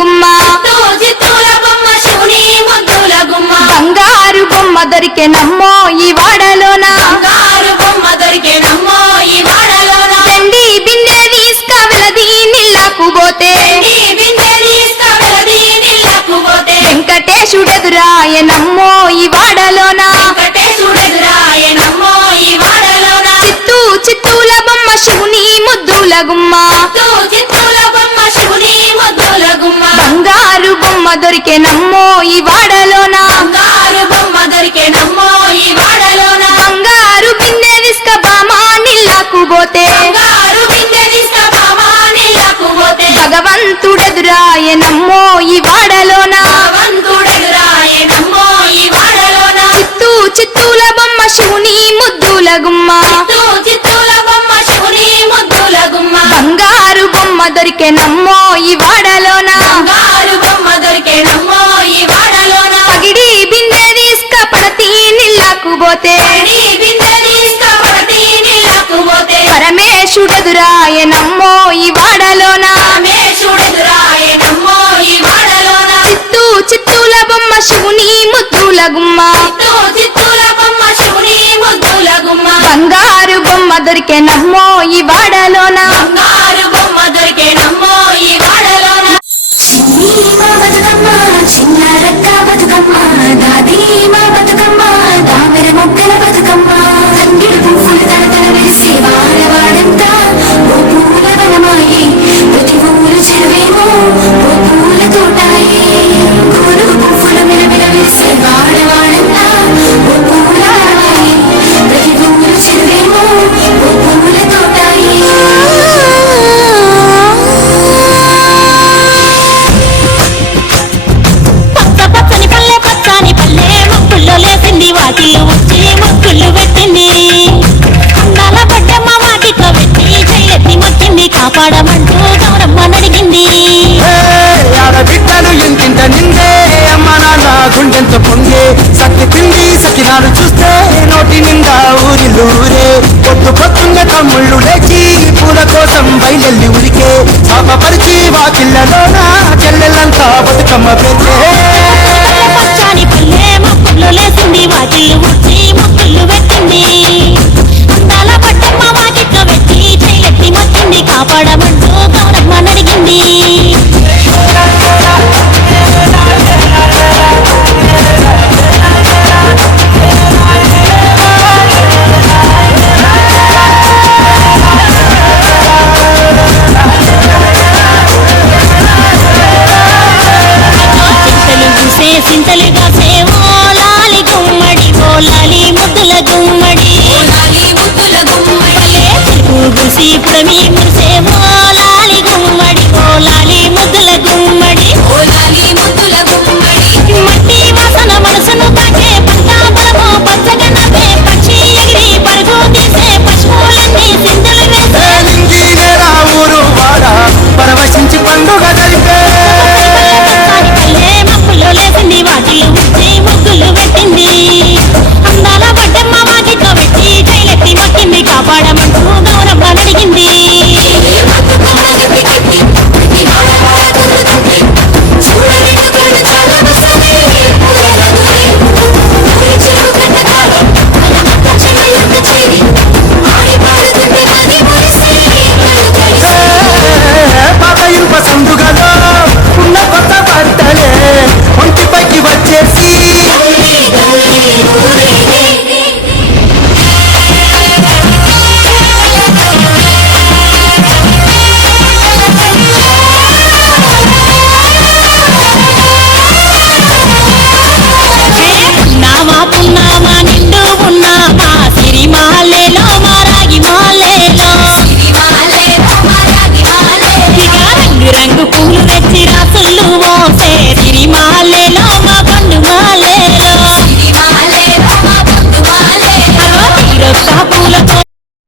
గుమ్మ. బంగారు బొమ్మ దొరికే నమ్మో ఈ వాడలోన? బంగారు బొమ్మ దొరికే నమ్మో ఈ వాడలోన? తండి బిందె తీసుకవలది నీళ్ళకు పోతే. నీ బిందె తీసుకువెళది నీళ్ళకు పోతే. వెంకటేశుడెదురాయ నమ్మో ఈ వాడలోన? వెంకటేశుడెదురాయ నమ్మో ఈ వాడలోన? చిత్తూ చిత్తూల బొమ్మ శివుని ముద్దుల గుమ్మ. బంగారు బొమ్మ దొరికే నమ్మో ఈ వాడలోన? బంగారు బొమ్మ దొరికే నమ్మో ఈ వాడలోన? బంగారు బిందె విస్క బామా నీళ్ళకు పోతే. బంగారు బిందె తీసుకురామా నీళ్ళకు పోతే. భగవంతుడెదురాయ నమ్మో బంగారు బొమ్మ దొరికే నమ్మో ఈ వాడలోన. బంగారు బొమ్మ దొరికే నమ్మో ఈ వాడలోన. పగిడి బిందె తీసుక పడతి నీళ్ళకు పోతే. పడి బిందె తీసుకుపడతి నీళ్ళకు పోతే. పరమేశుడెదురాయ నమ్మో ఈ వాడలోన. రామేశుడెదురాయ నమ్మో ఈ వాడలోన. చిత్తూ చిత్తూల బొమ్మ శివుని ముద్దుల గుమ్మ. చిత్తూ చిత్తూల బొమ్మ శివుని ముద్దుల గుమ్మ. బంగారు బొమ్మ దొరికే గుండెంత పొంగే సత్తి పిండి సకినాలు చూస్తే నోటి నిండా ఊరిల్లూరే. పొద్దు పొద్దున్న తమ్ముళ్ళు లేచి పూల కోసం బయలెల్లి ఉరికే పాపపరిచి వాకిళ్ళలోన చెల్లెళ్ళంతా బతుకమ్మ పెంచే పల్లె పచ్చని పల్లె ముక్కుల్లో లేసింది వాకిళ్ళు వాడమంటూ